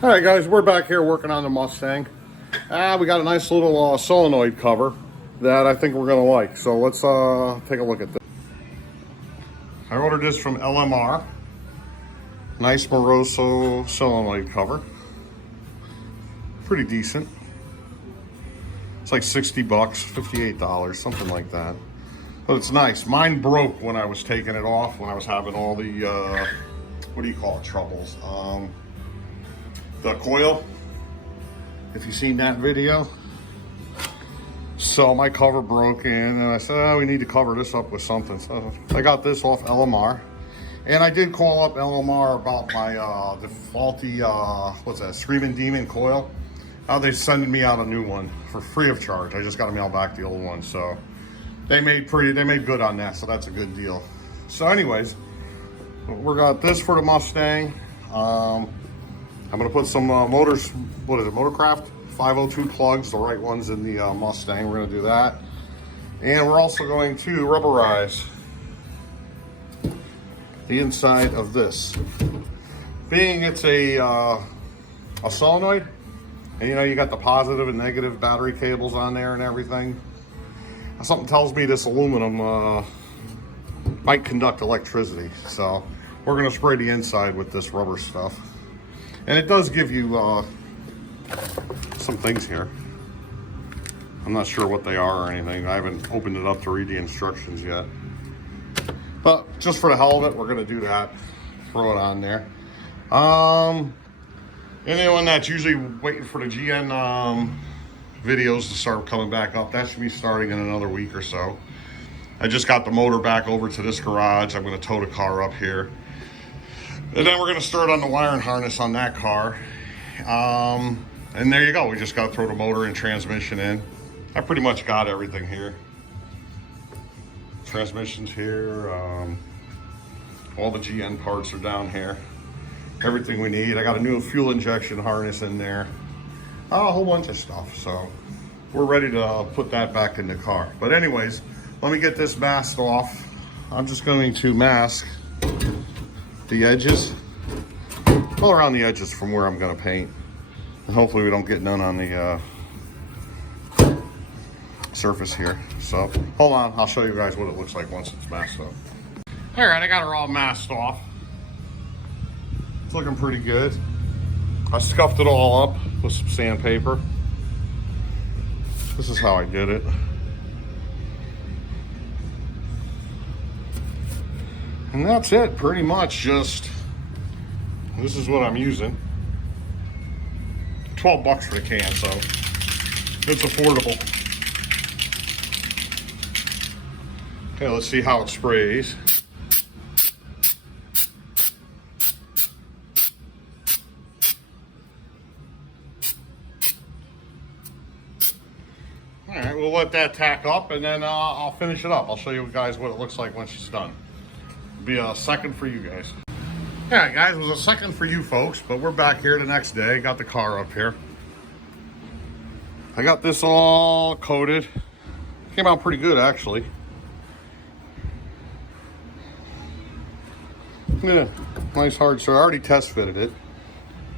All right, guys, we're back here working on the Mustang. We got a nice little solenoid cover that I think we're gonna like. So let's take a look at this. I ordered this from LMR. Nice Moroso solenoid cover. Pretty decent. It's like 60 bucks, $58, something like that. But it's nice. Mine broke when I was taking it off, when I was having all the, what do you call it, troubles. The Coil, if you've seen that video. So my cover broke in and I said, oh, we need to cover this up with something. So I got this off LMR. And I did call up LMR about my the faulty, what's that, Screaming Demon coil. Now they're sending me out a new one for free of charge. I just got to mail back the old one. So they made good on that. So that's a good deal. So anyways, we got this for the Mustang. I'm gonna put some motors, what is it, Motorcraft 502 plugs, the right ones in the Mustang. We're gonna do that. And we're also going to rubberize the inside of this. Being it's a solenoid, and you know, you got the positive and negative battery cables on there and everything. Something tells me this aluminum might conduct electricity. So we're gonna spray the inside with this rubber stuff. And it does give you some things here. I'm not sure what they are or anything. I haven't opened it up to read the instructions yet. But just for the hell of it, we're gonna do that. Throw it on there. Anyone that's usually waiting for the GN videos to start coming back up, that should be starting in another week or so. I just got the motor back over to this garage. I'm gonna tow the car up here. And then we're gonna start on the wiring harness on that car. And there you go, we just gotta throw the motor and transmission in. I pretty much got everything here. Transmission's here, all the GN parts are down here. Everything we need. I got a new fuel injection harness in there. A whole bunch of stuff, so we're ready to put that back in the car. But anyways, let me get this masked off. I'm just going to mask the edges, all around the edges from where I'm gonna paint. And hopefully we don't get none on the surface here. So hold on, I'll show you guys what it looks like once it's masked up. All right, I got her all masked off. It's looking pretty good. I scuffed it all up with some sandpaper. This is how I did it. And that's it, pretty much. Just, this is what I'm using. 12 bucks for the can, so it's affordable. Okay, let's see how it sprays. All right, we'll let that tack up and then I'll finish it up. I'll show you guys what it looks like once it's done. Be a second for you guys. Yeah, guys, it was a second for you folks, but we're back here the next day. Got the car up here. I got this all coated. Came out pretty good, actually. Yeah, nice hard. So I already test fitted it.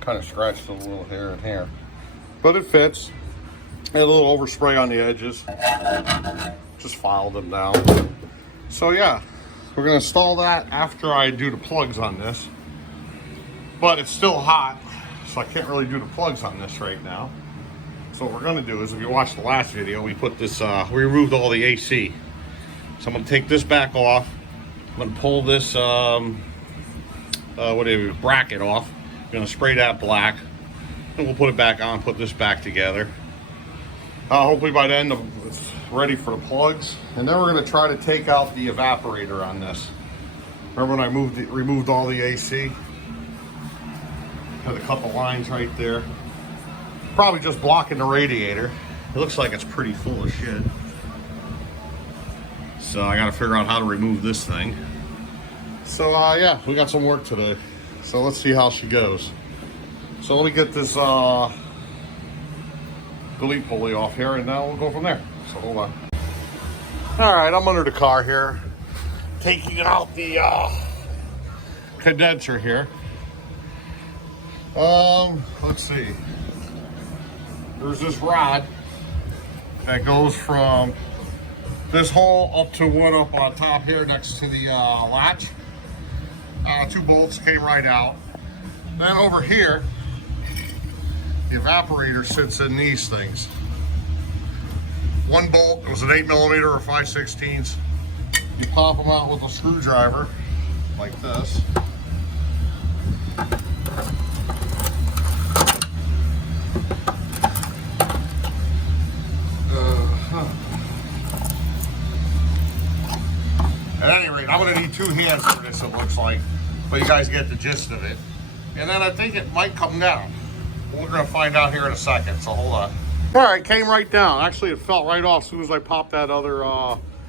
Kind of scratched a little here and here, but it fits. Had a little overspray on the edges. Just filed them down. So yeah. We're gonna install that after I do the plugs on this, but it's still hot, so I can't really do the plugs on this right now. So what we're gonna do is, if you watched the last video, we put this, we removed all the AC. So I'm gonna take this back off. I'm gonna pull this, bracket off. I'm gonna spray that black, and we'll put it back on, put this back together. Hopefully by then it's ready for the plugs. And then we're gonna try to take out the evaporator on this. Remember when I removed all the AC? Had a couple lines right there. Probably just blocking the radiator. It looks like it's pretty full of shit. So I gotta figure out how to remove this thing. So yeah, we got some work today. So let's see how she goes. So let me get this delete pulley off here and now we'll go from there. So hold on. All right, I'm under the car here, taking out the condenser here. Let's see. There's this rod that goes from this hole up to one up on top here next to the latch. 2 bolts came right out. Then over here, the evaporator sits in these things. 1 bolt, it was an 8mm or 5/16. You pop them out with a screwdriver, like this. At any rate, I'm gonna need 2 hands for this, it looks like, but you guys get the gist of it. And then I think it might come down. We're gonna find out here in a second, so hold on. All right, came right down. Actually, it fell right off as soon as I popped that other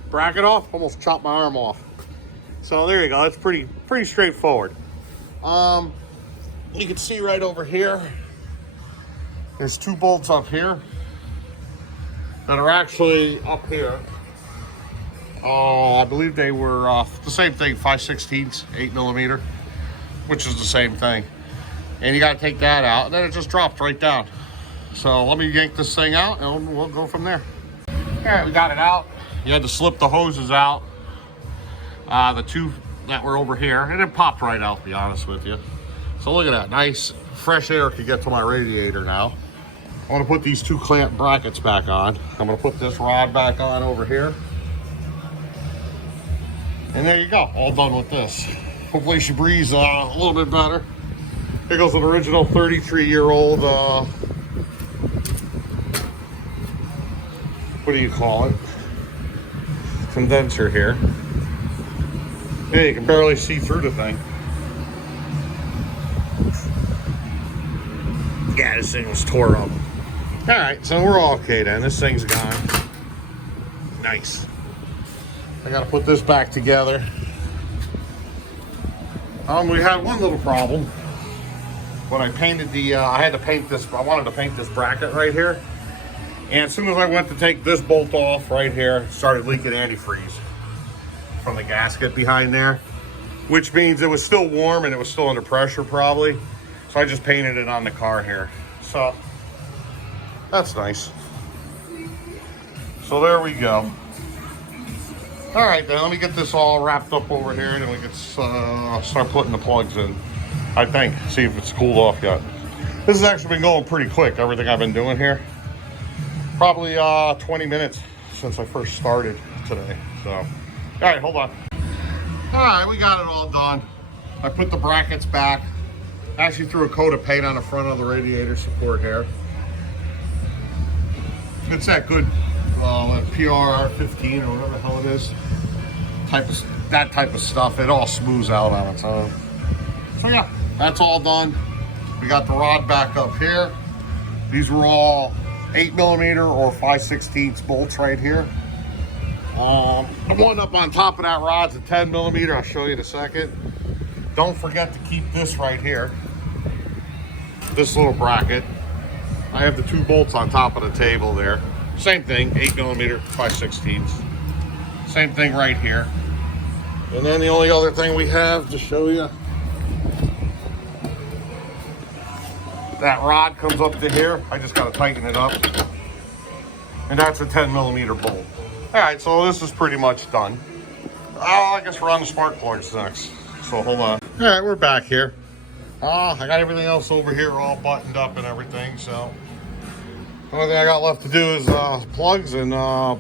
bracket off. Almost chopped my arm off. So there you go, it's pretty straightforward. You can see right over here, there's 2 bolts up here that are actually up here. I believe they were the same thing, 5/16, 8mm, which is the same thing. And you gotta take that out, and then it just dropped right down. So let me yank this thing out, and we'll go from there. All right, we got it out. You had to slip the hoses out, the 2 that were over here, and it popped right out, to be honest with you. So look at that, nice fresh air could get to my radiator now. I wanna put these 2 clamp brackets back on. I'm gonna put this rod back on over here. And there you go, all done with this. Hopefully she breathes a little bit better. Here goes an original 33-year-old, what do you call it? Condenser here. Yeah, you can barely see through the thing. Yeah, this thing was tore up. All right, so we're all okay then. This thing's gone. Nice. I gotta put this back together. We had one little problem. When I painted the, I had to paint this, I wanted to paint this bracket right here. And as soon as I went to take this bolt off right here, it started leaking antifreeze from the gasket behind there, which means it was still warm and it was still under pressure probably. So I just painted it on the car here. So that's nice. So there we go. All right, then let me get this all wrapped up over here and then we can start putting the plugs in, I think. See if it's cooled off yet. This has actually been going pretty quick, everything I've been doing here. Probably 20 minutes since I first started today. So, all right, hold on. All right, we got it all done. I put the brackets back. Actually threw a coat of paint on the front of the radiator support here. It's that good PR 15 or whatever the hell it is. That type of stuff. It all smooths out on its own. So yeah, that's all done. We got the rod back up here. These were all 8mm or 5/16 bolts right here. The one up on top of that rod's a 10mm. I'll show you in a second. Don't forget to keep this right here. This little bracket. I have the 2 bolts on top of the table there. Same thing, 8mm, 5/16. Same thing right here. And then the only other thing we have to show you, that rod comes up to here. I just got to tighten it up. And that's a 10mm bolt. All right, so this is pretty much done. I guess we're on the spark plugs next. So hold on. All right, we're back here. I got everything else over here all buttoned up and everything, so the only thing I got left to do is plugs and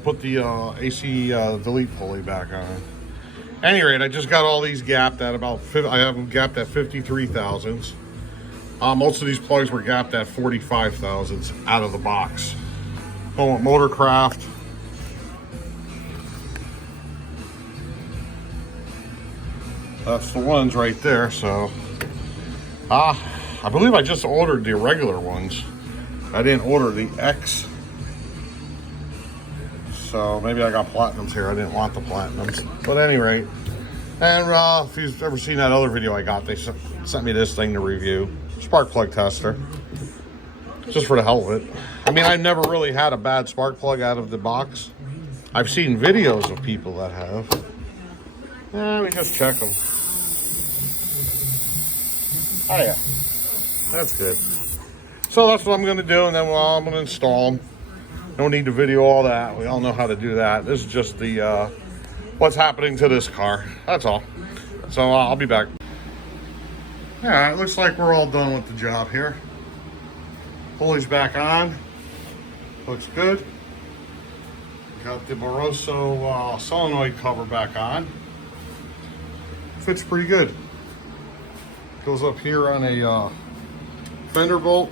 put the AC delete pulley back on. At any rate, I just got all these gapped at about, I have them gapped at 53 thousandths. Most of these plugs were gapped at 45 thousandths out of the box. Going with Motorcraft. That's the ones right there, so. I believe I just ordered the regular ones. I didn't order the X. So maybe I got platinums here. I didn't want the platinums. But at any rate, and if you've ever seen that other video I got, they sent me this thing to review. Spark plug tester. Just for the hell of it. I mean, I've never really had a bad spark plug out of the box. I've seen videos of people that have. Let me just check them. Oh yeah. That's good. So that's what I'm going to do, and then I'm going to install them. No need to video all that. We all know how to do that. This is just the what's happening to this car. That's all. So I'll be back. Yeah, it looks like we're all done with the job here. Pulley's back on. Looks good. Got the Moroso solenoid cover back on. Fits pretty good. Goes up here on a fender bolt.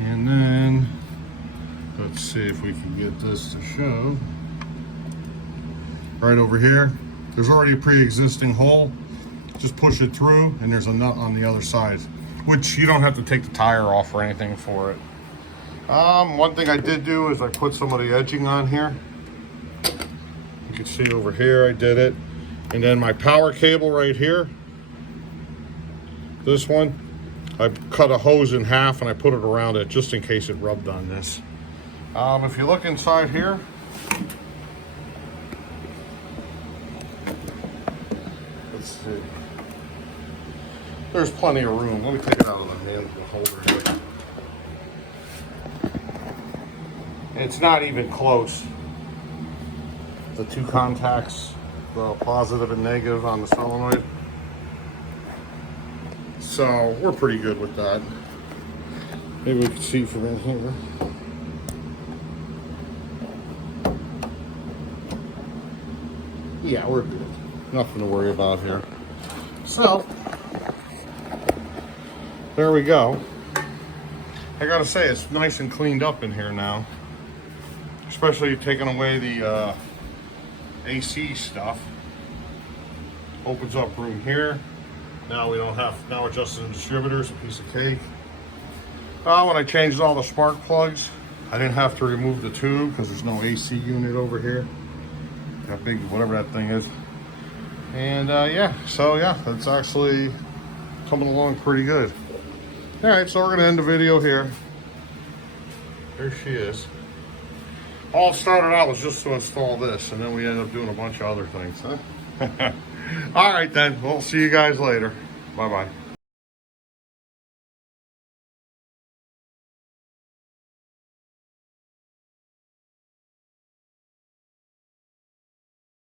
And then, let's see if we can get this to show. Right over here, there's already a pre-existing hole. Just push it through and there's a nut on the other side, which you don't have to take the tire off or anything for it. One thing I did do is I put some of the edging on here. You can see over here I did it. And then my power cable right here, this one, I cut a hose in half and I put it around it just in case it rubbed on this. If you look inside here, let's see. There's plenty of room. Let me take it out of the hand holder here. It's not even close. The two contacts, the positive and negative on the solenoid. So we're pretty good with that. Maybe we can see from in here. Yeah, we're good. Nothing to worry about here. So there we go. I gotta say, it's nice and cleaned up in here now. Especially taking away the AC stuff. Opens up room here. Now we don't have, now we're just in the distributors, a piece of cake. When I changed all the spark plugs, I didn't have to remove the tube because there's no AC unit over here. That big, whatever that thing is. And yeah, so yeah, it's actually coming along pretty good. All right, so we're gonna end the video here. There she is. All it started out was just to install this, and then we ended up doing a bunch of other things, huh? All right then, we'll see you guys later. Bye-bye.